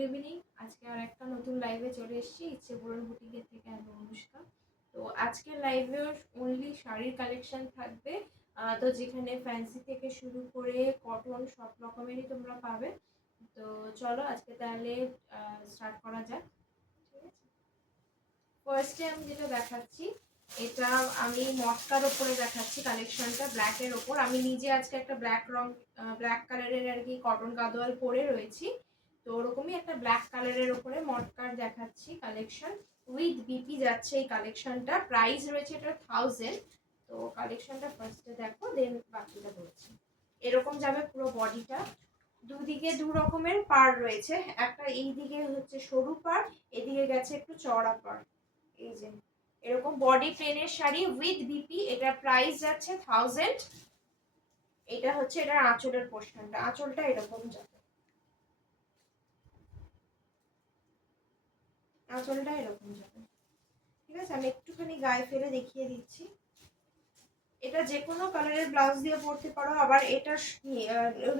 Good evening. আজকে আর একটা নতুন লাইভে চলে এসেছি ইচ্ছে পূরণ বুটিকের থেকে। আমি অনুষ্কা। তো আজকের লাইভে অনলি শাড়ির কালেকশন থাকবে। তো যেখানে ফ্যান্সি থেকে শুরু করে কটন সব রকমেরই তোমরা পাবে। তো চলো আজকে তাহলে স্টার্ট করা যাক। ঠিক আছে, ফার্স্টে আমি যেটা দেখাচ্ছি এটা আমি মটকার ওপরে দেখাচ্ছি কালেকশনটা, ব্ল্যাকের ওপর। আমি নিজে আজকে একটা ব্ল্যাক কালারের আর কি কটন গাদোয়াল পরে রয়েছি। তো ওরকমই একটা ব্ল্যাক কালারের ওপরে মটকার দেখাচ্ছি কালেকশন। উইথ বিপি যাচ্ছে এই কালেকশনটা, প্রাইস রয়েছে এটা 1000। তো কালেকশনটা ফার্স্টে দেখো, দেন বাকিটা বলছি। এরকম যাবে পুরো বডিটা। দুদিকে দু রকমের পাড় রয়েছে, একটা এই দিকে হচ্ছে সরু পাড়, এদিকে গেছে একটু চওড়া পাড়। এই যে এরকম বডি প্লেনের শাড়ি উইথ বিপি, এটা প্রাইস যাচ্ছে 1000। এটা হচ্ছে এটার আঁচলের পোর্শনটা, আঁচলটা এরকম যাবে, আঁচলটা এরকম যাবে। ঠিক আছে, আমি একটুখানি গায়ে ফেলে দেখিয়ে দিচ্ছি। এটা যে কোনো কালারের ব্লাউজ দিয়ে পরতে পারো। আবার এটা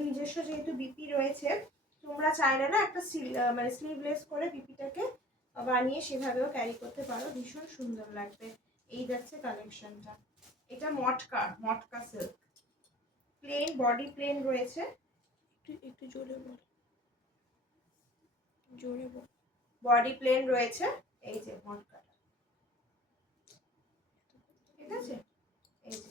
নিজস্ব যেহেতু বিপি রয়েছে, তোমরা চাইলে না একটা মানে স্লিভলেস করে বিপিটাকে বানিয়ে সেভাবেও ক্যারি করতে পারো, ভীষণ সুন্দর লাগবে। এই যাচ্ছে কালেকশনটা। এটা মটকা সিল্ক, প্লেন বডি প্লেন রয়েছে। একটু জোরে বল, জোরে বল। বডি প্লেন রয়েছে, এই যে মটকাটা। ঠিক আছে, এই যে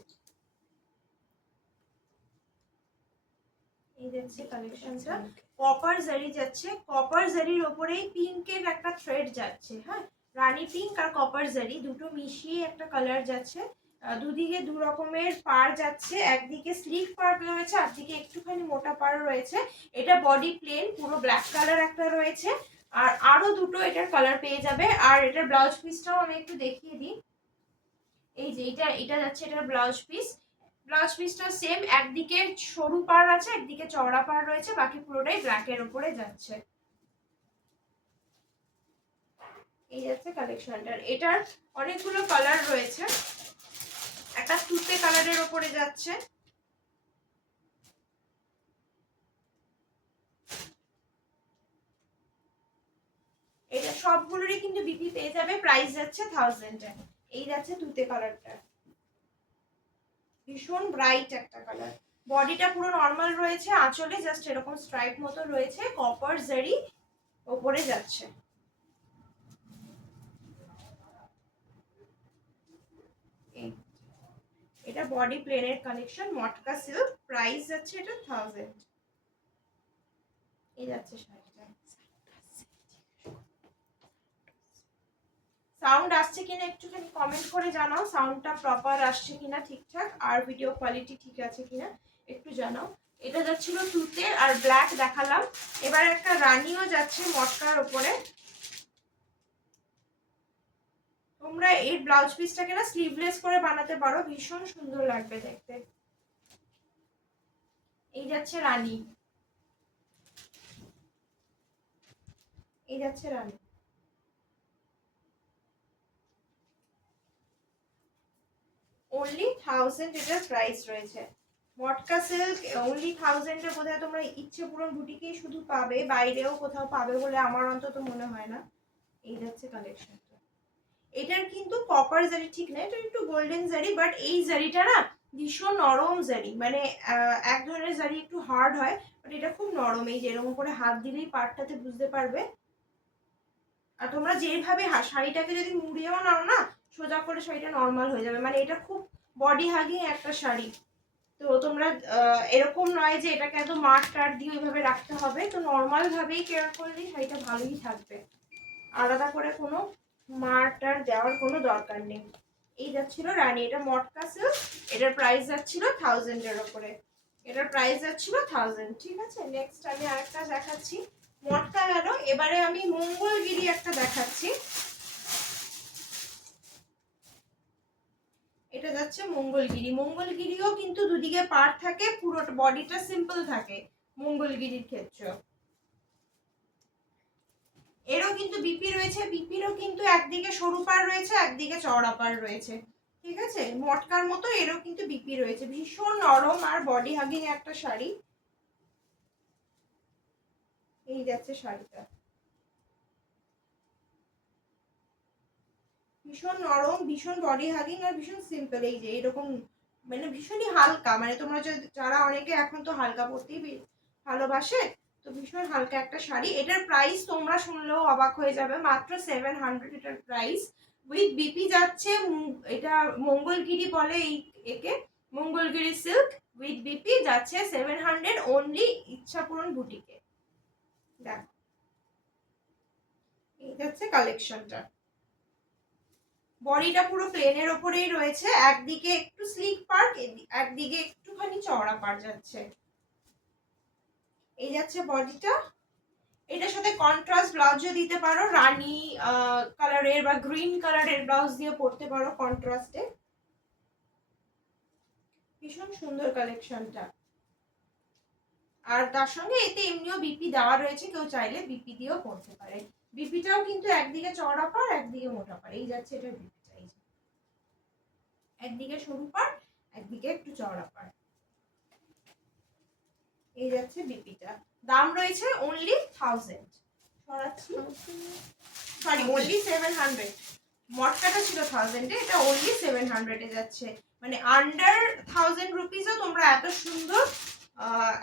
এই যাচ্ছে কালেকশনটা। কপার জারি যাচ্ছে, কপার জারির ওপরেই পিঙ্কের একটা থ্রেড যাচ্ছে। হ্যাঁ, রানী পিঙ্ক আর কপার জারি দুটো মিশিয়ে একটা কালার যাচ্ছে। দুদিকে দু রকমের পাড় যাচ্ছে, একদিকে স্লিভ পাড় রয়েছে, একদিকে একটুখানি মোটা পাড় রয়েছে। এটা বডি প্লেন, পুরো ব্ল্যাক কালার একটা রয়েছে। আর আরো দুটো এটার কালার পেয়ে যাবে। আর এটার ব্লাউজ পিসটাও আমি একটু দেখিয়ে দিই। এই যে এটা যাচ্ছে এটার ব্লাউজ পিস। ব্লাউজ পিসটা সেম, একদিকে সরু পাড় আছে, একদিকে চওড়া পাড় রয়েছে, বাকি পুরোটাই ব্ল্যাকের উপরে যাচ্ছে। এই যাচ্ছে কালেকশনটার। এটার অনেকগুলো কালার রয়েছে, একটা তুতে কালারের উপরে যাচ্ছে। এটা সবগুলোরই কিন্তু বিপি পেয়ে যাবে, প্রাইস যাচ্ছে 1000 এ। এই যাচ্ছে তুতে কালারটা, ভীষণ ব্রাইট একটা কালার। বডিটা পুরো নর্মাল রয়েছে, আঁচলে জাস্ট এরকম স্ট্রাইপ মতো রয়েছে, কপার জারি ওপরে যাচ্ছে। এটা বডি প্লেনের কালেকশন, মটকা সিল্ক, প্রাইস যাচ্ছে এটা 1000। এই যাচ্ছে শাড়িটা। সাউন্ড আসছে কিনা একটুখানি কমেন্ট করে জানাও, সাউন্ডটা প্রপার আসছে কিনা ঠিকঠাক, আর ভিডিও কোয়ালিটি ঠিক আছে কিনা একটু জানাও। এটা যাচ্ছিল তুতে আর ব্ল্যাক দেখালাম। এবার একটা রানিও যাচ্ছে মটকার ওপরে। তোমরা এই ব্লাউজ পিসটাকে না স্লিভলেস করে বানাতে পারো, ভীষণ সুন্দর লাগবে দেখতে। এই যাচ্ছে রানী, এই যাচ্ছে রানী। অনলি 1000 এটার প্রাইস রয়েছে। মটকা সিল্ক অনলি 1000 এ বোধহয় তোমরা ইচ্ছে পূরণ বুটিকেই শুধু পাবে, বাইরেও কোথাও পাবে বলে আমার অন্তত মনে হয় না। এই যাচ্ছে কালেকশনটা। এটার কিন্তু কপার জারি ঠিক না, এটা একটু গোল্ডেন জারি, বাট এই জারিটা না ভীষণ নরম জারি, মানে এক ধরনের জারি একটু হার্ড হয়, বাট এটা খুব নরম। এই যে এরকম করে হাত দিলেই পাটটাতে বুঝতে পারবে। আর তোমরা যেভাবে শাড়িটাকে যদি মুড়িয়েও নাও না, সোজা করে শাড়িটা নর্মাল হয়ে যাবে, মানে এটা খুব বডি হাগিং একটা শাড়ি। তো তোমরা এরকম নয় যে এটাকে একদম মাঠ টাট দিয়ে ওইভাবে রাখতে হবে, তো নর্মাল ভাবেই কেয়ার করলেই শাড়িটা ভালোই থাকবে, আলাদা করে কোনো মাঠ টাট দেওয়ার কোনো দরকার নেই। এই যাচ্ছিল রানী, এটা মটকা সিল্ক, এটার প্রাইস যাচ্ছিল 1000 এর উপরে। এটার প্রাইস যাচ্ছিল 1000। ঠিক আছে, নেক্সট আমি আরেকটা দেখাচ্ছি। মটকা গেল, এবারে আমি মঙ্গলগিরি একটা দেখাচ্ছি। এটা যাচ্ছে মঙ্গলগিরি। মঙ্গলগিরিও কিন্তু দুদিকে পাড় থাকে, পুরো বডিটা সিম্পল থাকে মঙ্গলগিরির ক্ষেত্রে। এরও কিন্তু বিপি রয়েছে, বিপিরও কিন্তু একদিকে সরু পাড় রয়েছে, একদিকে চওড়া পাড় রয়েছে। ঠিক আছে, মটকার মতো এরও কিন্তু বিপি রয়েছে, ভীষণ নরম আর বডি হাগিং একটা শাড়ি। এই যাচ্ছে শাড়িটা। ভীষণ নরম, ভীষণ বডি হাগিং আর ভীষণ সিম্পল। এই যে এরকম মানে ভীষণই হালকা, মানে তোমরা যারা অনেকে এখন তো হালকা পরতেই ভালোবাসে, তো ভীষণ হালকা একটা শাড়ি। এটার প্রাইস তোমরা শুনলেও অবাক হয়ে যাবে, মাত্র 700 এটার প্রাইস। উইথ বিপি যাচ্ছে, এটা মঙ্গলগিরি বলে এই একে, মঙ্গলগিরি সিল্ক উইথ বিপি যাচ্ছে 700 অনলি ইচ্ছাপূরণ বুটিকে। দেখো এই যাচ্ছে কালেকশনটা। বডিটা পুরো প্লেনের ওপরেই রয়েছে, একদিকে একটু স্লিক পার্ট, একদিকে একটুখানি চওড়া পার্ট যাচ্ছে। এই যাচ্ছে বডিটা। এটার সাথে কন্ট্রাস্ট ব্লাউজও দিতে পারো, রানী কালারের বা গ্রিন কালারের ব্লাউজ দিয়ে পরতে পারো কন্ট্রাস্টে। ভীষণ সুন্দর কালেকশনটা। আর তার সঙ্গে এতে এমনিও বিপি দেওয়া রয়েছে, কেউ চাইলে বিপি দিয়েও পরতে পারে। বিপিটাও কিন্তু একদিকে চওড়া পাড় একদিকে মোটা পাড়। এই যাচ্ছে এটা বিপিটা, এই একদিকে সরু পাড় একদিকে একটু চওড়া পাড়। এই যাচ্ছে বিপিটা। দাম রয়েছে অনলি 1000, সরাচ্ছি সরি অনলি 700। মটকাটা ছিল 1000 এ, এটা অনলি 700 এ যাচ্ছে। মানে আন্ডার 1000 রুপিসও তোমরা এত সুন্দর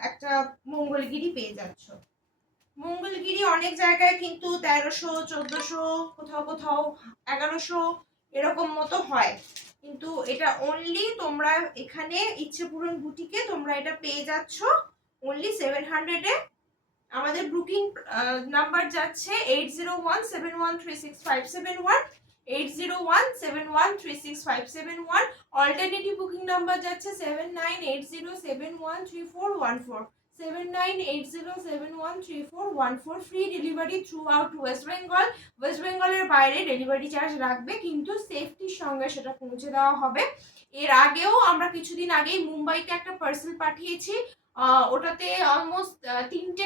একটা মঙ্গলগিরি পেয়ে যাচ্ছ। মঙ্গলগিরি অনেক জায়গায় কিন্তু 1300, 1400, কোথাও কোথাও 1100 এরকম মতো হয়, কিন্তু এটা অনলি তোমরা এখানে ইচ্ছেপূরণ বুটিকে তোমরা এটা পেয়ে যাচ্ছ অনলি 700 এ। আমাদের বুকিং নাম্বার যাচ্ছে 8017136571, 8017136571। অল্টারনেটিভ বুকিং নাম্বার যাচ্ছে 7980713414, 7980713414। Free delivery through out West Bengal. West বেঙ্গলের বাইরে ডেলিভারি চার্জ লাগবে, কিন্তু সেফটির সঙ্গে সেটা পৌঁছে দেওয়া হবে। এর আগেও আমরা কিছুদিন আগেই মুম্বাইতে একটা পার্সেল পাঠিয়েছি, ওটাতে অলমোস্ট তিনটে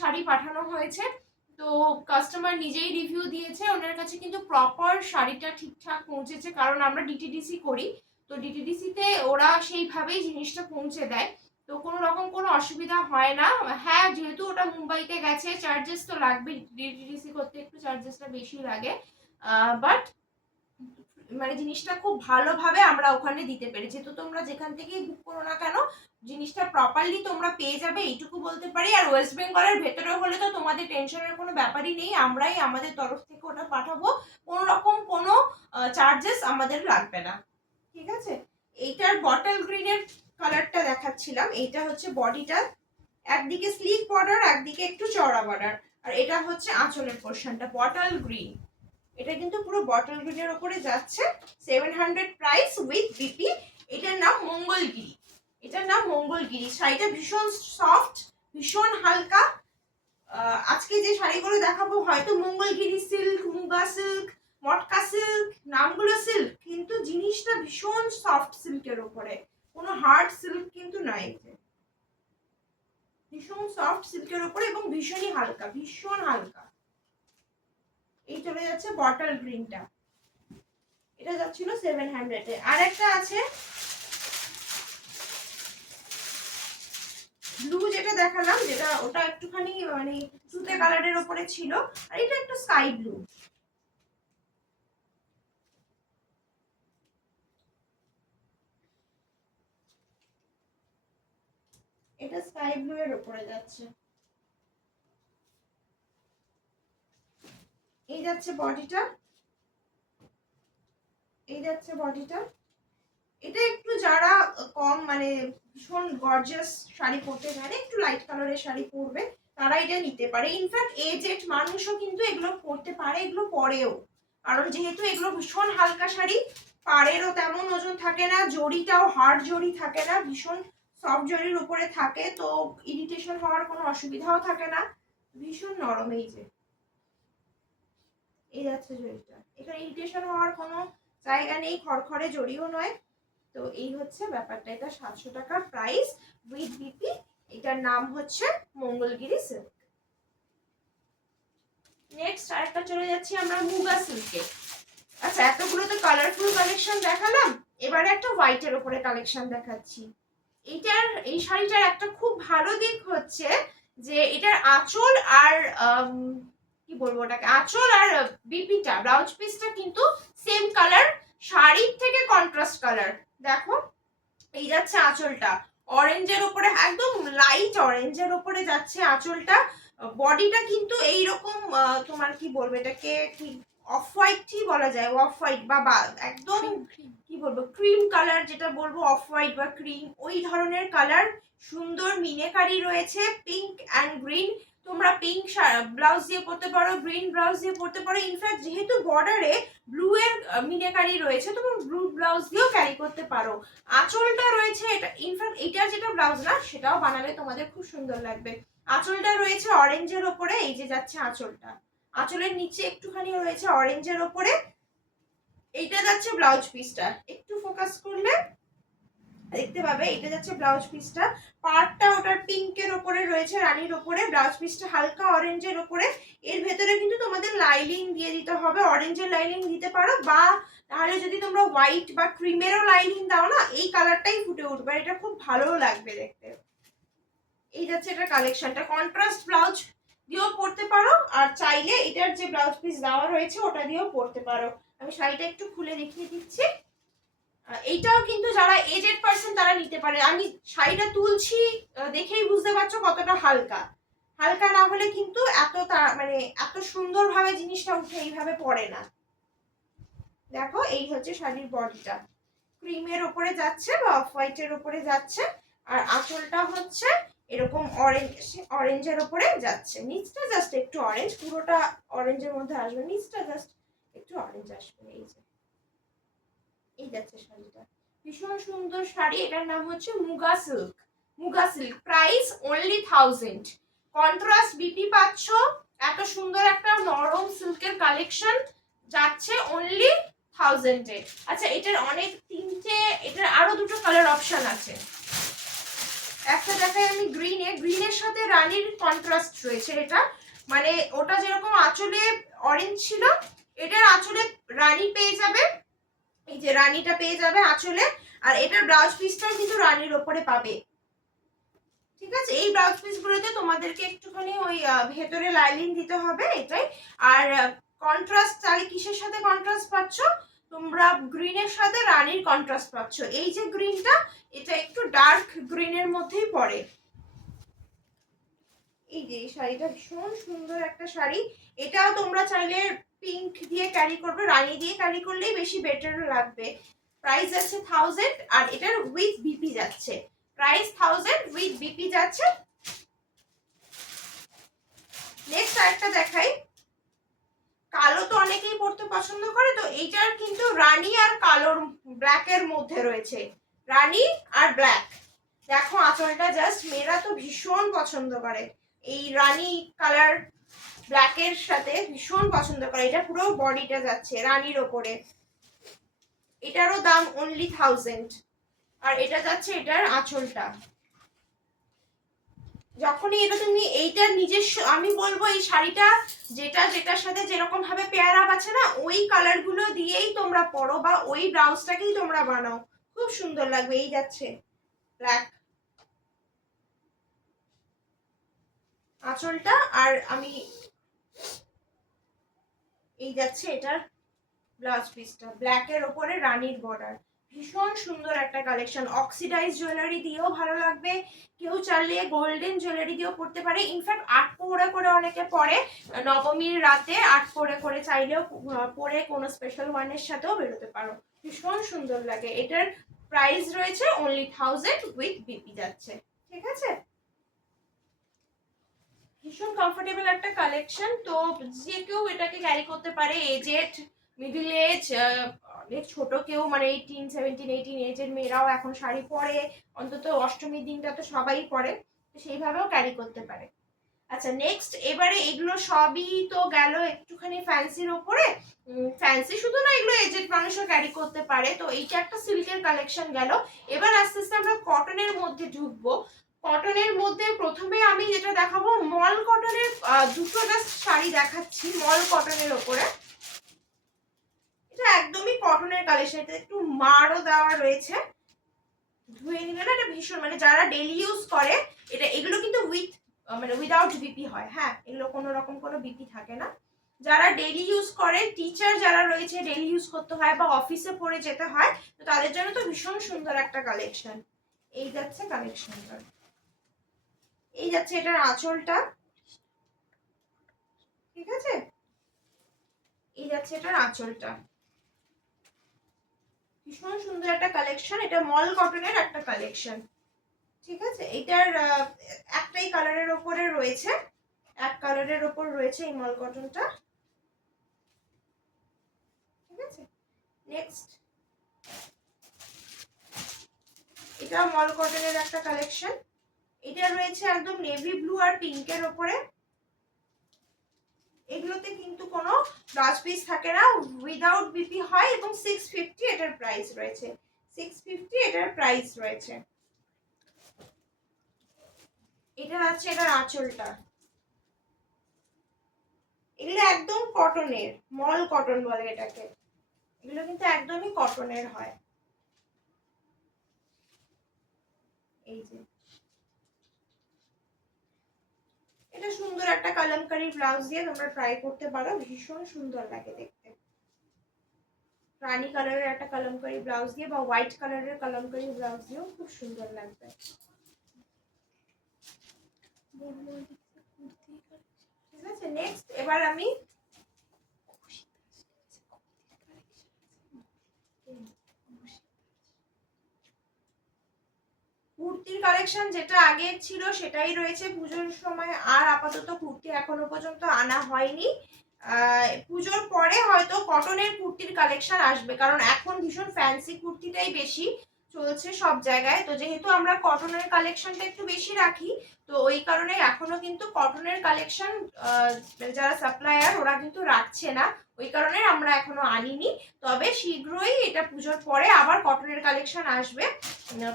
শাড়ি পাঠানো হয়েছে। তো কাস্টমার নিজেই রিভিউ দিয়েছে, ওনার কাছে কিন্তু প্রপার শাড়িটা ঠিকঠাক পৌঁছেছে, কারণ আমরা ডিটিডিসি করি, তো ডিটিডিসিতে ওরা সেইভাবেই জিনিসটা পৌঁছে দেয়, তো কোনো রকম কোনো অসুবিধা হয় না। হ্যাঁ, যেহেতু ওটা মুম্বাইতে গেছে চার্জেস তো লাগবে, ডিটিডিসি করতে একটু চার্জেসটা বেশি লাগে, বাট মানে জিনিসটা খুব ভালোভাবে আমরা ওখানে দিতে পেরেছি। তো তোমরা যেখান থেকেই বুক করো না কেন জিনিসটা প্রপারলি তোমরা পেয়ে যাবে, এইটুকু বলতে পারি। আর ওয়েস্ট বেঙ্গলের ভেতরে হলে তো তোমাদের টেনশনের কোনো ব্যাপারই নেই, আমরাই আমাদের তরফ থেকে ওটা পাঠাবো, কোনো রকম কোনো চার্জেস আমাদের লাগবে না, ঠিক আছে। এইটার বটল গ্রিনের কালারটা দেখাচ্ছিলাম, এইটা হচ্ছে বডিটা, একদিকে স্লিক বর্ডার একদিকে একটু চওড়া বর্ডার, আর এটা হচ্ছে আঁচলের পোর্শনটা বটল গ্রিন। এটা কিন্তু পুরো বটল গ্রিনের উপরে যাচ্ছে, 700 প্রাইস উইথ বিপি। এটার নাম মঙ্গলগিরি, এটার নাম মঙ্গলগিরি। শাড়িটা ভীষণ সফট, ভীষণ হালকা। আজকে যে শাড়িগুলো দেখাবো হয়তো Mangalagiri silk, Muga silk, Matka silk, নামগুলো সিল্ক, কিন্তু জিনিসটা ভীষণ সফট সিল্কের উপরে, কোনো হার্ড সিল্ক কিন্তু নয়, ভীষণ সফট সিল্কের উপরে এবং ভীষণই হালকা, ভীষণ হালকা। এই চলে যাচ্ছে বটল গ্রিনটা, এটা যাচ্ছিল 700 এ। আর একটা আছে ব্লু, যেটা দেখালাম, যেটা ওটা একটুখানি মানে সুতে কালারের উপরে ছিল, আর এটা একটু স্কাই ব্লু। এটা স্কাই ব্লু এর উপরে যাচ্ছে। এই যাচ্ছে বডিটা, এই যাচ্ছে বডিটা। এটা একটু যারা কম মানে ভীষণ গর্জিয়াস শাড়ি পরতে পারে, একটু লাইট কালারের শাড়ি পরবে, তারা এটা নিতে পারে। ইনফ্যাক্ট এজেড মানুষও কিন্তু এগুলো পরতে পারে, এগুলো পরেও, কারণ যেহেতু এগুলো ভীষণ হালকা শাড়ি, পাড়েরও তেমন ওজন থাকে না, জড়িটাও হার্ড জড়ি থাকে না, ভীষণ সফট জড়ির উপরে থাকে, তো ইরিটেশন হওয়ার কোনো অসুবিধাও থাকে না, ভীষণ নরম। এই যে এই যাচ্ছে জড়িটা, এখানে ইরিটেশন হওয়ার কোনো জায়গা নেই, খড়খড়ে জড়িও নয়। তো এই হচ্ছে ব্যাপারটা, এটা 700 টাকা প্রাইস উইথ বিপি। এটার নাম হচ্ছে মঙ্গলগিরি সিল্ক। নেক্সট আরেকটা চলে যাচ্ছি আমরা মুগা সিল্কে। আচ্ছা, এতগুলো তো কালারফুল কালেকশন দেখালাম, এবারে একটা হোয়াইটের উপরে কালেকশন দেখাচ্ছি। এই শাড়িটার একটা খুব ভালো দিক হচ্ছে যে এটার আঁচল আর কি কি বলবো ওটাকে, আঁচল আর বিপিটা ব্লাউজ পিসটা কিন্তু সেম কালার, শাড়ির থেকে কন্ট্রাস্ট কালার। দেখো এই যাচ্ছে আঁচলটা, অরেঞ্জের উপরে, একদম লাইট অরেঞ্জের উপরে যাচ্ছে আঁচলটা। বডিটা কিন্তু এইরকম তোমার কি বলবো এটাকে, কি অফ হোয়াইটই বলা যায়, অফ হোয়াইট বা একদম কি বলবো ক্রিম কালার, যেটা বলবো অফ হোয়াইট বা ক্রিম ওই ধরনের কালার। সুন্দর মিনেকারি রয়েছে, পিঙ্ক অ্যান্ড গ্রিন। তোমরা পিঙ্ক ব্লাউজ দিয়ে পরতে পারো, গ্রিন ব্লাউজ দিয়ে পরতে পারো। ইনফ্যাক্ট যেহেতু বর্ডারে ব্লু এর মিনেকারি রয়েছে, তোমরা ব্লু ব্লাউজ দিয়েও ক্যারি করতে পারো। আঁচলটা রয়েছে, এটা ইনফ্যাক্ট এইটার যেটা ব্লাউজ না সেটাও বানালে তোমাদের খুব সুন্দর লাগবে। আঁচলটা রয়েছে অরেঞ্জের ওপরে, এই যে যাচ্ছে আঁচলটা, আঁচলের নিচে একটুখানি রয়েছে অরেঞ্জের ওপরে। এইটা যাচ্ছে ব্লাউজ পিসটা, একটু ফোকাস করলে দেখতে পাবে এটা যাচ্ছে ব্লাউজ পিসটা। পার্টটা ওটার পিঙ্কের ওপরে রয়েছে, রানীর ওপরে, ব্লাউজ পিসটা হালকা অরেঞ্জের ওপরে। এর ভেতরে কিন্তু তোমাদের লাইনিং দিয়ে দিতে হবে, অরেঞ্জের লাইনিং দিতে পারো, বা তাহলে যদি তোমরা হোয়াইট বা ক্রিমেরও লাইনিং দাও না, এই কালারটাই ফুটে উঠবে, এটা খুব ভালো লাগবে দেখতে। এই যাচ্ছে এটা কালেকশনটা, কন্ট্রাস্ট ব্লাউজ দিয়েও পরতে পারো, আর চাইলে এটার যে ব্লাউজ পিস দেওয়া রয়েছে ওটা দিয়েও পরতে পারো। আমি শাড়িটা একটু খুলে দেখিয়ে দিচ্ছি। এইটাও কিন্তু যারা এজেড পার্সন তারা নিতে পারে। আমি শাড়িটা তুলছি দেখেই বুঝতে পারছো কতটা হালকা, হালকা না হলে কিন্তু এত মানে এত সুন্দরভাবে জিনিসটা উঠে এইভাবে পড়ে না। দেখো এই হচ্ছে শাড়ির বডিটা, ক্রিমের ওপরে যাচ্ছে বা অফ হোয়াইটের ওপরে যাচ্ছে, আর আঁচলটা হচ্ছে এরকম অরেঞ্জের ওপরে যাচ্ছে। নিচটা জাস্ট একটু অরেঞ্জ, পুরোটা অরেঞ্জের মধ্যে আসবে, নিচটা জাস্ট একটু অরেঞ্জ আসবে। এই যে এই যাচ্ছে শাড়িটা, ভীষণ সুন্দর শাড়ি। এটার নাম হচ্ছে muga silk. Muga silk, price only 1000। Contrast BP পাচ্ছ, এত সুন্দর একটা নরম সিল্কের কালেকশন যাচ্ছে অনলি 1000 এ। আচ্ছা এটার অনেক তিনটে, এটার আরো দুটো কালার অপশন আছে। একটা দেখাই আমি গ্রিনে, গ্রিনের সাথে রানীর কন্ট্রাস্ট রয়েছে। এটা মানে ওটা যেরকম আঁচলে অরেঞ্জ ছিল, এটার আঁচলে রানী পেয়ে যাবে, এই যে রানীটা পেয়ে যাবে আঁচলে, আর এটার ব্লাউজ পিসটাও কিন্তু রানীর ওপরে পাবে। ঠিক আছে, এই ব্লাউজ পিস গুলোতে তোমাদেরকে একটুখানি ওই ভেতরে লাইনিং দিতে হবে এটাই। আর কন্ট্রাস্ট তাহলে কিসের সাথে কন্ট্রাস্ট পাচ্ছ তোমরা, গ্রিনের সাথে রানীর কন্ট্রাস্ট পাচ্ছ। এই যে গ্রিনটা, এটা একটু ডার্ক গ্রিনের মধ্যেই পড়ে। এই যে এই শাড়িটা ভীষণ সুন্দর একটা শাড়ি, এটাও তোমরা চাইলে পিঙ্ক দিয়ে ক্যারি করবে, রানী দিয়ে ক্যারি করলেই বেশি বেটার লাগবে। প্রাইস আছে 1000, আর এটার উইথ বিপি যাচ্ছে, প্রাইস 1000 উইথ বিপি যাচ্ছে। নেক্সট আরেকটা দেখাই, কালো তো অনেকেই পরতে পছন্দ করে, তো এইটার কিন্তু রানী আর কালোর ব্ল্যাকের মধ্যে রয়েছে, রানী আর ব্ল্যাক। দেখো আঁচলটা জাস্ট, মেয়েরা তো ভীষণ পছন্দ করে এই রানী কালার ব্ল্যাকের সাথে, ভীষণ পছন্দ করে। এটা পুরো বডিটা যাচ্ছে রানীর ওপরে, এটারও দাম অনলি 1000, আর এটা যাচ্ছে এটার আঁচলটা। যখনই এটা তুমি এইটার নিজস্ব, আমি বলবো এই শাড়িটা যেটার সাথে যেরকম ভাবে পেয়ার আপ আছে না, ওই কালার গুলো দিয়েই তোমরা পরো, বা ওই ব্লাউজটাকেই তোমরা বানাও, খুব সুন্দর লাগবে। এই যাচ্ছে ব্ল্যাক আঁচলটা, আর আমি এই যাচ্ছে এটার ব্লাউজ পিসটা, ব্ল্যাকের ওপরে রানীর বর্ডার, ভীষণ সুন্দর একটা কালেকশন। অক্সিডাইজ জুয়েলারি দিয়েও ভালো লাগবে, কেউ চাইলে গোল্ডেন জুয়েলারি দিয়েও পড়তে পারে। ইনফ্যাক্ট 8 পৌড়া করে অনেকে পরে নবমীর রাতে, 8 পৌড়া করে চাইলেও পরে কোনো স্পেশাল ওয়ানের সাথেও বেরোতে পারো, ভীষণ সুন্দর লাগে। এটার প্রাইস রয়েছে অনলি 1000 উইথ বিপি যাচ্ছে। ঠিক আছে, ভীষণ কমফোর্টেবল একটা কালেকশন, তো যে কেউ এটাকে ক্যারি করতে পারে, এজেড, মিডল এজ, অনেক ছোট কেউ, মানে 18 17 18 এজের মেয়েরাও এখন শাড়ি পরে, অন্তত অষ্টমীর দিনটা তো সবাই পরে, তো সেইভাবেও ক্যারি করতে পারে। আচ্ছা নেক্সট, এবারে এগুলো সবই তো গেল একটুখানি ফ্যান্সির ওপরে, ফ্যান্সি শুধু না, এগুলো এজেড মানুষও ক্যারি করতে পারে, তো এইটা একটা সিল্কের কালেকশন গেল। এবার আস্তে আস্তে আমরা কটনের মধ্যে ঢুকবো। কটনের মধ্যে প্রথমে আমি যেটা দেখাবো, মল কটনের দুটো জাস্ট শাড়ি দেখাচ্ছি, মল কটনের ওপরে। এটা একদমই কটনের কালেকশন, এটা একটু মারও দেওয়া রয়েছে, ধুয়ে নিলে না এটা ভীষণ, মানে যারা ডেলি ইউজ করে এটা, এগুলো কিন্তু উইথ মানে উইদাউট বিপি হয়। হ্যাঁ, এগুলো কোনো রকম কোনো বিপি থাকে না। যারা ডেইলি ইউজ করে, টিচার যারা রয়েছে ডেইলি ইউজ করতে হয় বা অফিসে পরে যেতে হয়, তো তাদের জন্য তো ভীষণ সুন্দর একটা কালেকশন। এই যাচ্ছে কালেকশনটা, এই যাচ্ছে এটার আঁচলটা, ঠিক আছে, এই যাচ্ছে এটার আঁচলটা। ভীষণ সুন্দর একটা কালেকশন, এটা মল কটনের একটা কালেকশন, ঠিক আছে। এটার একটাই কালারের ওপরে রয়েছে, এক কালারের ওপর রয়েছে এই মল কটনটা, ঠিক আছে। নেক্সট, এটা মল কটনের একটা কালেকশন, এটা রয়েছে একদম নেভি ব্লু আর পিঙ্কের ওপরে। এগুলোতে কিন্তু কোনো ব্লাউজ পিস থাকে না, উইদাউট বিপি হয়, এবং 650 এটার প্রাইস রয়েছে, 650 এটার প্রাইস রয়েছে। এটা আছে এটার আঁচলটা, এগুলো একদম কটনের, মল কটন বলে এটাকে, এগুলো কিন্তু একদমই কটনের হয়। এই যে এটা সুন্দর একটা কালামকারী ব্লাউজ দিয়ে তোমরা ট্রাই করতে পারো, ভীষণ সুন্দর লাগে দেখতে। রানী কালারের একটা কালামকারী ব্লাউজ দিয়ে বা হোয়াইট কালারের কালামকারী ব্লাউজ দিয়েও খুব সুন্দর লাগবে। ঠিক আছে, নেক্সট এবার আমি কুর্তির কালেকশন যেটা আগে ছিল সেটাই রয়েছে পুজোর সময়, আর আপাতত কুর্তি এখনো পর্যন্ত আনা হয়নি। পুজোর পরে হয়তো কটনের কুর্তির কালেকশন আসবে, কারণ এখন ভীষণ ফ্যান্সি কুর্তিটাই বেশি চলছে সব জায়গায়। তো যেহেতু আমরা কটনের কালেকশনটা একটু বেশি রাখি, তো ওই কারণে এখনো কিন্তু কটনের কালেকশন যারা সাপ্লায়ার ওরা কিন্তু রাখছে না, ওই কারণে আমরা এখনো আনিনি। তবে শীঘ্রই এটা পুজোর পরে আবার কটনের কালেকশন আসবে।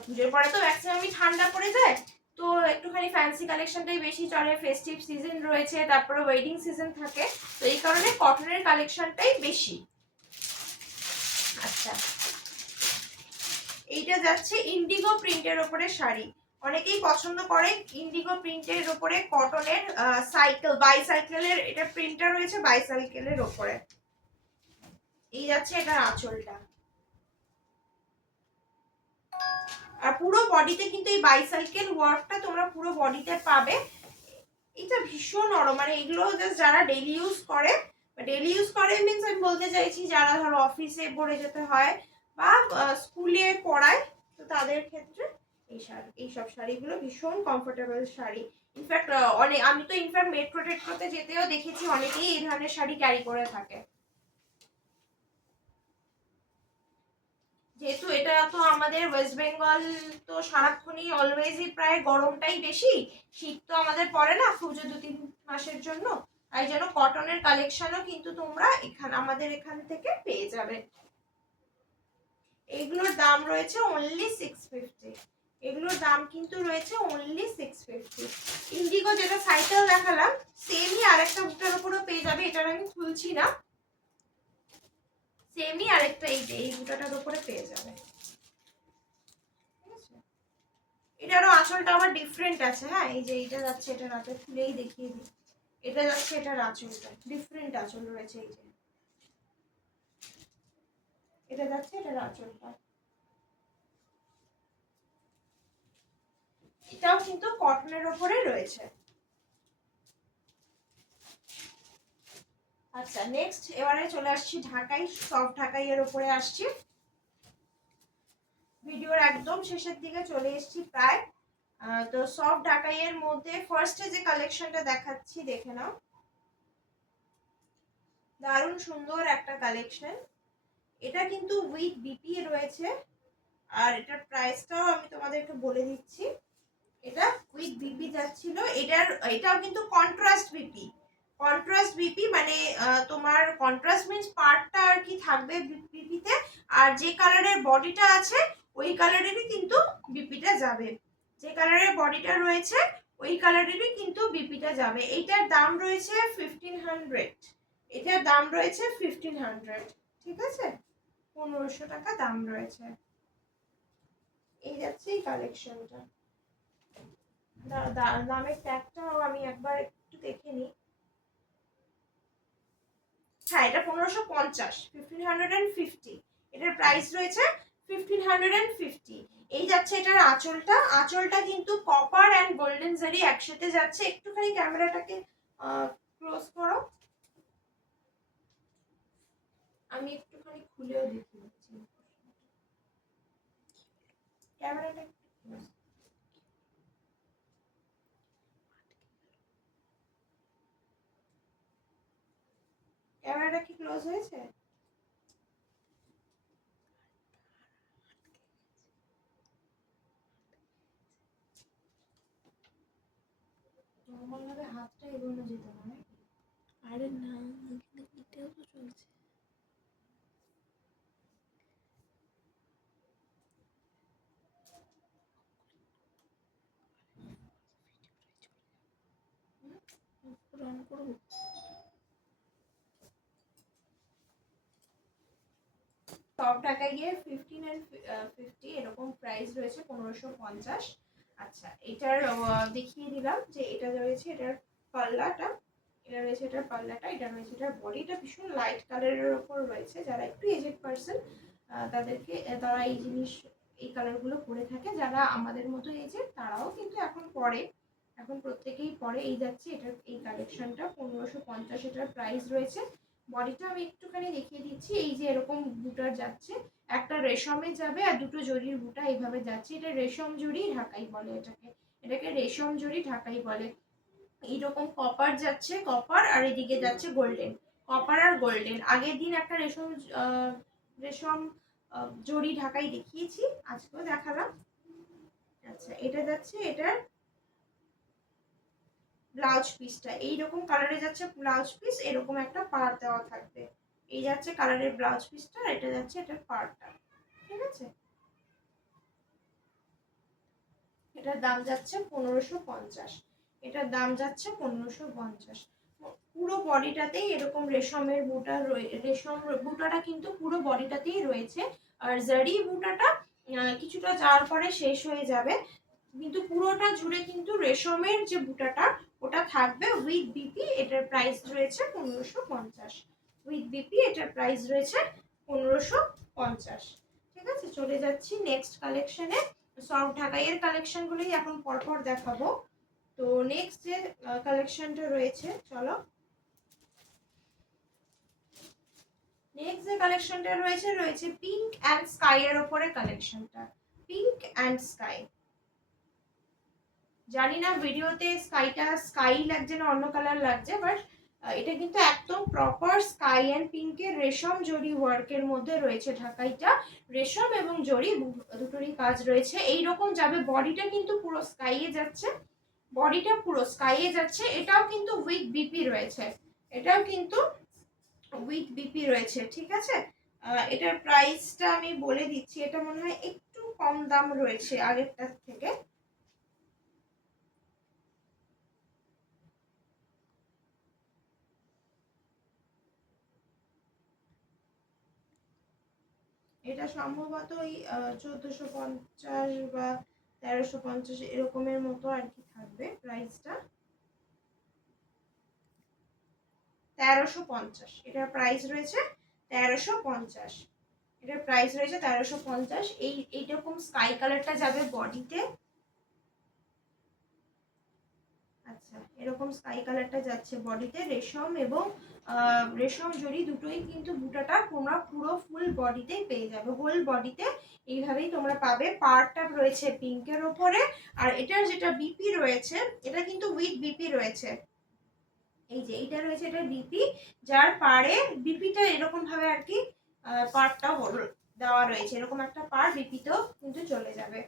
পুজোর পরে তো ম্যাক্সিমামই ঠান্ডা পড়ে যায়, তো একটুখানি ফ্যান্সি কালেকশনটাই বেশি চলে, ফেস্টিভ সিজন রয়েছে, তারপরে ওয়েডিং সিজন থাকে, তো এই কারণে কটনের কালেকশনটাই বেশি। আচ্ছা, এইটা যাচ্ছে ইন্ডিগো প্রিন্টের ওপরে শাড়ি, অনেকেই পছন্দ করে ইন্ডিগো প্রিন্টের ওপরে কটনের সাইকেল, বাইসাইকেলের এটা প্রিন্টটা রয়েছে বাইসাইকেলের ওপরে। এই যাচ্ছে এটা আঁচলটা, আর পুরো বডিতে কিন্তু এই বাইসাইকেল ওয়ার্কটা তোমরা পুরো বডিতে পাবে। এটা ভীষণ নরম, মানে এগুলো জাস্ট যারা ডেইলি ইউজ করে, ডেইলি ইউজ করে মিন্স আমি বলতে চাইছি যারা ধরো অফিসে পরে যেতে হয় বা স্কুলে পড়ায়, তো তাদের ক্ষেত্রে এই শাড়ি, এইসব শাড়িগুলো ভীষণ কমফোর্টেবল শাড়ি। ইনফ্যাক্ট অনেক, আমি তো ইনফ্যাক্ট মেট্রো টেট্রোতে যেতেও দেখেছি অনেকেই এই ধরনের শাড়ি ক্যারি করে থাকে। যেহেতু এটা তো আমাদের ওয়েস্ট বেঙ্গল, তো সারাক্ষণই অলওয়েজই প্রায় গরমটাই বেশি, শীত তো আমাদের পড়ে না পুজো 2-3 মাসের জন্য, তাই জন্য কটনের কালেকশনও কিন্তু তোমরা এখানে আমাদের এখান থেকে পেয়ে যাবে। এগুলোর দাম রয়েছে অনলি 650, এগুলোর দাম কিন্তু রয়েছে অনলি 650। ইন্ডিগো যেটা সাইকেল দেখালাম সেমই আরেকটা বুটার উপরও পেয়ে যাবে, এটার আমি খুলছি না, সেমই আরেকটা এই বুটাটার উপরে পেয়ে যাবে। এটারও আঁচলটা আবার ডিফারেন্ট আছে। হ্যাঁ, এই যে এটা যাচ্ছে, এটা রাতে খুলেই দেখিয়ে দিই, এটা যাচ্ছে এটার আঁচলটা ডিফারেন্ট আঁচল রয়েছে, এই যে এটা যাচ্ছে এটার আঁচলটা, এটাও কিন্তু কটনের ওপরে রয়েছে। আচ্ছা, নেক্সট এবারে চলে আসছি ঢাকাই, সফট ঢাকাই এর ওপরে আসছি। ভিডিওর একদম শেষের দিকে চলে এসেছি প্রায়। তো সফট ঢাকাই এর মধ্যে ফার্স্টে যে কালেকশনটা দেখাচ্ছি দেখে নাও, দারুণ সুন্দর একটা কালেকশন। এটা কিন্তু উইথ বিপি রয়েছে, আর এটার প্রাইসটাও আমি তোমাদেরকে বলে দিচ্ছি। এটা উইথ বিপি যাচ্ছিল, এটাও কিন্তু কন্ট্রাস্ট বিপি, কন্ট্রাস্ট বিপি মানে তোমার কন্ট্রাস্ট মিন্স পার্টটা আর কি থাকবে বিপিতে, আর যে কালারের বডিটা আছে ওই কালারেরই কিন্তু বিপিটা যাবে, যে কালারের বডিটা রয়েছে ওই কালারেরই কিন্তু বিপিটা যাবে। এইটার দাম রয়েছে 1500, এটার দাম রয়েছে 1500, ঠিক আছে, 1500 টাকা দাম রয়েছে। এই যাচ্ছে এই কালেকশনটা। দামের ট্যাগটাও আমি একবার একটু দেখে নিই। হ্যাঁ, এটা 1550, 1550। এটার প্রাইস রয়েছে 1550। এই যাচ্ছে এটার আঁচলটা। আঁচলটা কিন্তু কপার অ্যান্ড গোল্ডেন জারি একসাথে যাচ্ছে। একটুখানি ক্যামেরাটাকে ক্লোজ করো, আমি একটুখানি খুলেও দেখিয়ে দিচ্ছি ক্যামেরাটা। ক্যামেরাটা কি ক্লোজ হয়েছে? নর্মাল ভাবে হাতটা এগোনো যেত না নাকি? আরে না, এটাও তো চলছে। রান করবো। টপ ঢাকায় গিয়ে 1550 এরকম প্রাইস রয়েছে, 1550। আচ্ছা, এটার দেখিয়ে দিলাম যে এটা রয়েছে এটার পাল্লাটা, এটা রয়েছে এটার পাল্লাটা, এটা রয়েছে এটার বডিটা ভীষণ লাইট কালারের ওপর রয়েছে। যারা একটু এজেড পার্সন তাদেরকে তারা এই জিনিস এই কালারগুলো পরে থাকে। যারা আমাদের মতো এজেড তারাও কিন্তু এখন পরে, এখন প্রত্যেকেই পরে। এই যাচ্ছে এটার এই কালেকশনটা 1550 এটার প্রাইস রয়েছে। বডিটা আমি একটুখানি দেখিয়ে দিচ্ছি। এই যে এরকম বুটার যাচ্ছে, একটা রেশমে যাবে আর দুটো জরির বুটা এইভাবে যাচ্ছে। এটা রেশম জরি ঢাকাই বলে এটাকে, এটাকে রেশম জরি ঢাকাই বলে। এইরকম কপার যাচ্ছে, কপার, আর এদিকে যাচ্ছে গোল্ডেন, কপার আর গোল্ডেন। আগের দিন একটা রেশম রেশম জরি ঢাকাই দেখিয়েছি, আজকেও দেখালাম। আচ্ছা, এটা যাচ্ছে এটার ব্লাউজ পিসটা এইরকম কালারে যাচ্ছে ব্লাউজ পিস, এরকম একটা পাড় দেওয়া থাকবে। এই যাচ্ছে কালারের ব্লাউজ পিসটা, এটা যাচ্ছে এটার পাড়টা। ঠিক আছে, এটার দাম যাচ্ছে 1550। এটার দাম যাচ্ছে 1550। পুরো বডিটাতেই এরকম রেশমের বুটা রেশম বুটাটা কিন্তু পুরো বডিটাতেই রয়েছে। আর জারি বুটাটা কিছুটা যাওয়ার পরে শেষ হয়ে যাবে, কিন্তু পুরোটা জুড়ে কিন্তু রেশমের যে বুটাটা ওটা থাকবে উইথ বিপি। এটার প্রাইস রয়েছে 1550। উইথ বিপি এটার প্রাইস রয়েছে 1550। ঠিক আছে, চলে যাচ্ছি নেক্সট কালেকশনে। সফট ঢাকাইয়ের কালেকশনগুলোই এখন পরপর দেখাবো। তো নেক্সট যে কালেকশনটা রয়েছে, চলো নেক্সট যে কালেকশনটা রয়েছে রয়েছে পিঙ্ক অ্যান্ড স্কাই এর উপরে কালেকশনটা। পিঙ্ক অ্যান্ড স্কাই, জানি না ভিডিওতে স্কাইটা স্কাই লাগছে না অন্য কালার লাগছে, বাট এটা কিন্তু একদম প্রপার স্কাই অ্যান্ড পিঙ্কের রেশম জরি ওয়ার্কের মধ্যে রয়েছে ঢাকাইটা। রেশম এবং জরি দুটোরই কাজ রয়েছে। এইরকম যাবে, বডিটা কিন্তু পুরো স্কাইয়ে যাচ্ছে, বডিটা পুরো স্কাইয়ে যাচ্ছে। এটাও কিন্তু উইথ বিপি রয়েছে, এটাও কিন্তু উইথ বিপি রয়েছে। ঠিক আছে, এটার প্রাইসটা আমি বলে দিচ্ছি, এটা মনে হয় একটু কম দাম রয়েছে আগেরটার থেকে। এটা সম্ভবত ওই 1450 বা 1350 এরকমের মতো আর কি থাকবে প্রাইসটা। 1350 এটার প্রাইস রয়েছে, 1350 এটার প্রাইস রয়েছে 1350। এইরকম স্কাই কালারটা যাবে বডিতে। আচ্ছা, এরকম স্কাই কালারটা যাচ্ছে বডিতে, রেশম এবং রেশম জড়ি দুটোই কিন্তু বুটাটা তোমরা পুরো ফুল বডিতেই পেয়ে যাবে, হোল বডিতে এইভাবেই তোমরা পাবে। পার্টটা রয়েছে পিঙ্কের ওপরে, আর এটার যেটা বিপি রয়েছে এটা কিন্তু উইথ বিপি রয়েছে। এই যে এইটা রয়েছে, এটা বিপি, যার পাড়ে বিপিটা এরকম ভাবে আর কি পার্টটাও দেওয়া রয়েছে, এরকম একটা পার্ট বিপিতেও কিন্তু চলে যাবে।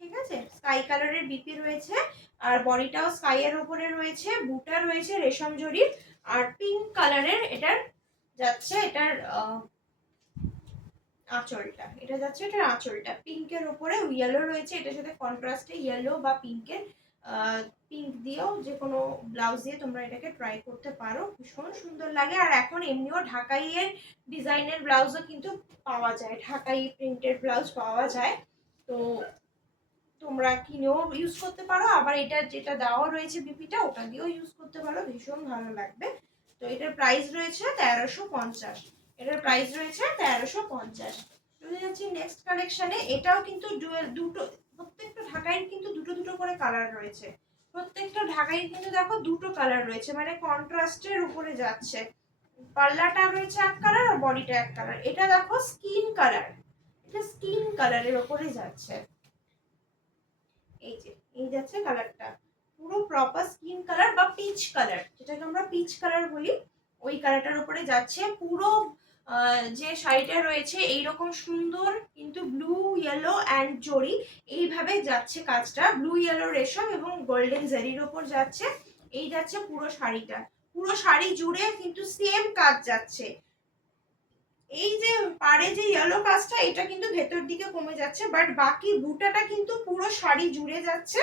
ঠিক আছে, স্কাই কালারের বিপি রয়েছে, আর বডিটাও স্কাই এর উপরে রয়েছে, বুটা রয়েছে রেশম জরির, আর পিঙ্ক কালারের এটার যাচ্ছে এটার আঁচলটা, এটা যাচ্ছে এটার আঁচলটা পিঙ্কের উপরে ইয়েলো রয়েছে। এটার সাথে কন্ট্রাস্টে ইয়েলো বা পিঙ্কের পিঙ্ক দিয়েও যে কোনো ব্লাউজ দিয়ে তোমরা এটাকে ট্রাই করতে পারো, ভীষণ সুন্দর লাগে। আর এখন এমনিও ঢাকাইয়ের ডিজাইনের ব্লাউজও কিন্তু পাওয়া যায়, ঢাকাই প্রিন্টেড ব্লাউজ পাওয়া যায়। তো তোমরা কিনেও ইউজ করতে পারো, আবার এটা যেটা দেওয়া রয়েছে বিপিটা ওটা দিয়েও ইউজ করতে পারো, ভীষণ ভালো লাগবে। তো এটার প্রাইস রয়েছে 1350। এটার প্রাইস রয়েছে 1350। চলে যাচ্ছি নেক্সট কালেকশনে। এটাও কিন্তু দুটো, প্রত্যেকটা ঢাকাইয়ের কিন্তু দুটো দুটো করে কালার রয়েছে। প্রত্যেকটা ঢাকাইয়ের কিন্তু দেখো দুটো কালার রয়েছে, মানে কন্ট্রাস্টের উপরে যাচ্ছে। পাল্লাটা রয়েছে এক কালার আর বডিটা এক কালার। এটা দেখো স্কিন কালার, এটা স্কিন কালারের উপরে যাচ্ছে। এই যে এই যাচ্ছে কালারটা, পুরো প্রপার স্কিন কালার বা পিচ কালার, যেটাকে আমরা পিচ কালার বলি, ওই কালারটার উপরে যাচ্ছে। পুরো যে শাড়িটা রয়েছে এইরকম সুন্দর কিন্তু ব্লু ইয়েলো অ্যান্ড জরি এইভাবে যাচ্ছে কাজটা, ব্লু ইয়েলো রেশম এবং গোল্ডেন জারির ওপর যাচ্ছে। এই যাচ্ছে পুরো শাড়িটা, পুরো শাড়ি জুড়ে কিন্তু সেম কাজ যাচ্ছে। এই যে পাড়ে যে ইয়েলো কাজটা এটা কিন্তু ভেতর দিকে কমে যাচ্ছে, বাট বাকি বুটাটা কিন্তু পুরো শাড়ি জুড়ে যাচ্ছে।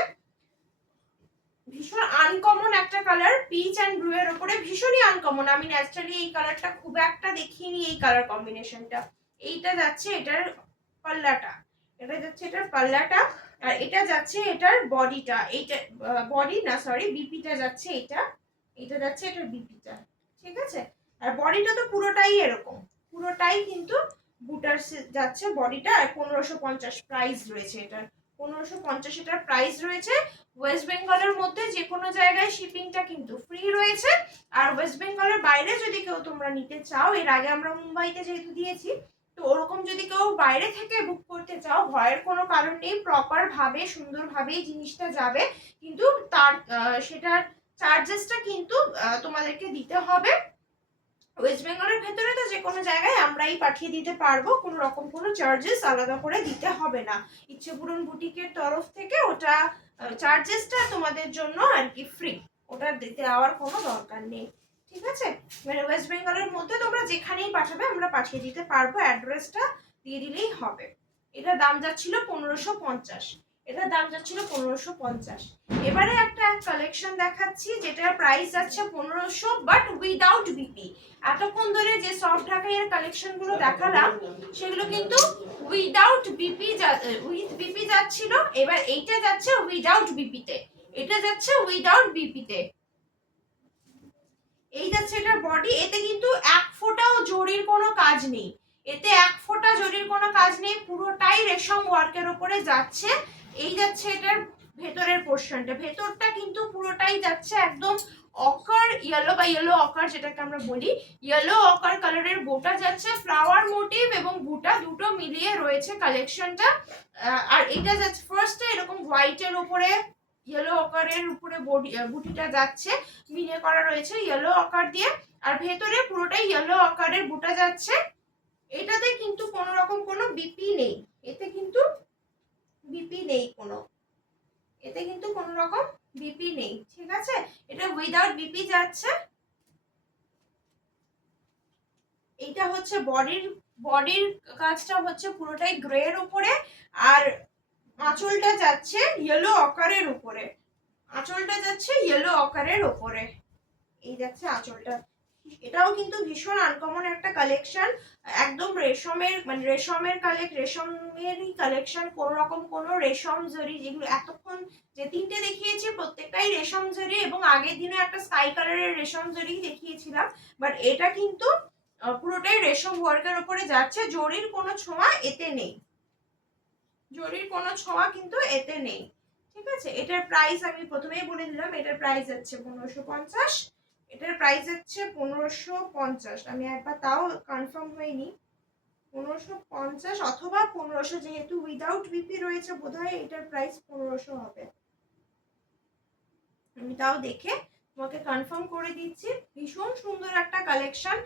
ভীষণ আনকমন একটা কালার, পিচ অ্যান্ড ব্লু এর উপরে, ভীষণই আনকমন। আমি ন্যাচারালি এই কালারটা খুব একটা দেখিনি, এই কালার কম্বিনেশনটা। এইটা যাচ্ছে এটার পাল্লাটা, এটা যাচ্ছে এটার পাল্লাটা, আর এটা যাচ্ছে এটার বডিটা। এইটা বডি না, সরি, বিপিটা যাচ্ছে এটা, এটা যাচ্ছে এটার বিপিটা, ঠিক আছে। আর বডিটা তো পুরোটাই এরকম, পুরোটাই কিন্তু বুটার যাচ্ছে বডিটা। আর 1550 প্রাইস রয়েছে এটার, 1550 এটার প্রাইস রয়েছে। ওয়েস্ট বেঙ্গলের মধ্যে যে কোনো জায়গায় শিপিংটা কিন্তু ফ্রি রয়েছে। আর ওয়েস্ট বেঙ্গলের বাইরে যদি কেউ তোমরা নিতে চাও, এর আগে আমরা মুম্বাইতে যেহেতু দিয়েছি, তো ওরকম যদি কেউ বাইরে থেকে বুক করতে চাও, ভয়ের কোনো কারণ নেই, প্রপার ভাবে সুন্দরভাবেই জিনিসটা যাবে, কিন্তু তার সেটার চার্জেসটা কিন্তু তোমাদেরকে দিতে হবে। ওয়েস্ট বেঙ্গলের ভেতরে তো যে কোনো জায়গায় আমরাই পাঠিয়ে দিতে পারবো, কোনো রকম কোনো চার্জেস আলাদা করে দিতে হবে না। ইচ্ছেপূরণ বুটিকের তরফ থেকে ওটা চার্জেসটা তোমাদের জন্য আর কি ফ্রি, ওটা দিতে দেওয়ার কোনো দরকার নেই, ঠিক আছে। মানে ওয়েস্ট বেঙ্গলের মধ্যে তোমরা যেখানেই পাঠাবে আমরা পাঠিয়ে দিতে পারবো, অ্যাড্রেসটা দিয়ে দিলেই হবে। এটার দাম যাচ্ছিল 1550, এটার দাম যাচ্ছিল 1550। এবারে একটা কালেকশন দেখাচ্ছি যেটার প্রাইস যাচ্ছে 1500 বাট উইদাউট বিপি। এতক্ষণ ধরে যে সফট ঢাকাইয়ের কালেকশন গুলো দেখালাম সেগুলো কিন্তু উইদাউট বিপি, উইথ বিপি যাচ্ছিল, এবার এইটা যাচ্ছে উইদাউট বিপিতে, এটা যাচ্ছে উইদাউট বিপিতে। এই যাচ্ছে এটার বডি, এতে কিন্তু এক ফোঁটাও জরির কোনো কাজ নেই, এতে এক ফোঁটা জরির কোনো কাজ নেই, পুরোটাই রেশম ওয়ার্কের উপরে যাচ্ছে। এই যাচ্ছে এটার ভেতরের পোর্শনটা, ভেতরটা কিন্তু পুরোটাই যাচ্ছে একদম অকার ইয়েলো বা ইয়েলো অকার যেটাকে আমরা বলি, ইয়েলো অকার কালারের বুটা যাচ্ছে, ফ্লাওয়ার মোটিভ এবং বুটা দুটো মিলিয়ে রয়েছে কালেকশনটা। আর এটা যাচ্ছে ফার্স্টে এরকম হোয়াইটের উপরে ইয়েলো অকারের উপরে বুটিটা যাচ্ছে, মিলে করা রয়েছে ইয়েলো অকার দিয়ে, আর ভেতরে পুরোটাই ইয়েলো অকারের বুটা যাচ্ছে। এটাতে কিন্তু কোনো রকম কোনো বিপি নেই, এতে কিন্তু বিপি নেই কোনো, এতে কিন্তু কোনো রকম বিপি নেই, ঠিক আছে। এটা উইদাউট বিপি যাচ্ছে। এইটা হচ্ছে বডির, বডির কাজটা হচ্ছে পুরোটাই গ্রে এর উপরে, আর আঁচলটা যাচ্ছে ইয়েলো অকারের উপরে, আঁচলটা যাচ্ছে ইয়েলো অকারের উপরে, এই যাচ্ছে আঁচলটা। এটাও কিন্তু ভীষণ আনকমন একটা কালেকশন, একদম রেশমের, মানে রেশমেরই কালেকশন, কোনো রকম কোনো রেশম জরি, যেগুলো এতক্ষণ যে তিনটে দেখিয়েছি প্রত্যেকটাই রেশম জরি, এবং আগের দিনে একটা স্কাই কালারের রেশম জরি দেখিয়েছিলাম, বাট এটা কিন্তু পুরোটাই রেশম ওয়ার্কের উপরে যাচ্ছে, জরির কোনো ছোঁয়া এতে নেই, জরির কোনো ছোঁয়া কিন্তু এতে নেই, ঠিক আছে। এটার প্রাইস আমি প্রথমেই বলে দিলাম, এটার প্রাইস হচ্ছে 1550, এটার প্রাইস হচ্ছে 1550। আমি একবার তাও কনফার্ম হয়নি, 1550 অথবা 1500, যেহেতু উইদাউট বিপি রয়েছে বোধহয় এটার প্রাইস 1500 হবে, আমি তাও দেখে তোমাকে কনফার্ম করে দিচ্ছি। ভীষণ সুন্দর একটা কালেকশন।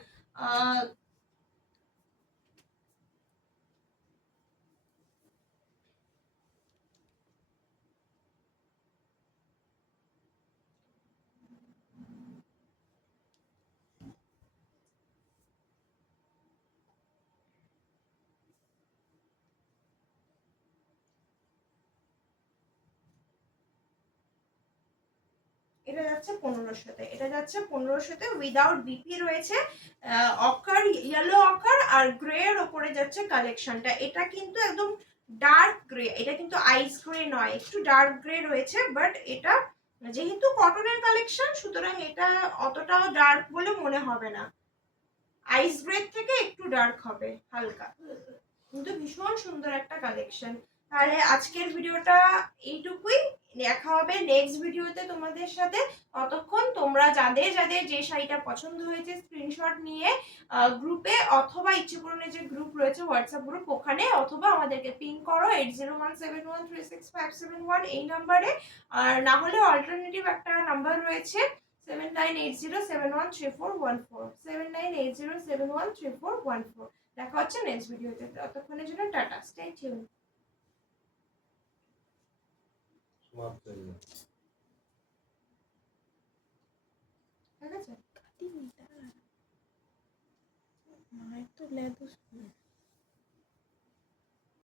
এটা যাচ্ছে 1500তে, এটা যাচ্ছে 1500তে উইদাউট বিপি রয়েছে, অকার ইয়েলো অকার আর গ্রে এর ওপরে যাচ্ছে কালেকশনটা। এটা কিন্তু একদম ডার্ক গ্রে, এটা কিন্তু আইস গ্রে নয়, একটু ডার্ক গ্রে রয়েছে, বাট এটা যেহেতু কটনের কালেকশন সুতরাং এটা অতটাও ডার্ক বলে মনে হবে না, আইস গ্রে থেকে একটু ডার্ক হবে হালকা, কিন্তু ভীষণ সুন্দর একটা কালেকশন। তাহলে আজকের ভিডিওটা এইটুকুই, দেখা হবে নেক্সট ভিডিওতে তোমাদের সাথে। ততক্ষণ তোমরা যাদের যাদের যে শাড়িটা পছন্দ হয়েছে স্ক্রিনশট নিয়ে গ্রুপে অথবা ইচ্ছে পূরণের যে গ্রুপ রয়েছে হোয়াটসঅ্যাপ গ্রুপ ওখানে, অথবা আমাদেরকে পিং করো 8017136571 এই নাম্বারে, আর না হলে অল্টারনেটিভ একটা নাম্বার রয়েছে 7980713414, 7980713414। দেখা হচ্ছে নেক্সট ভিডিওতে, ততক্ষণের জন্য টাটা, স্টে টিউন। ঠিক আছে। কাটিনি, দাঁড়া। মায়ের তো লেদু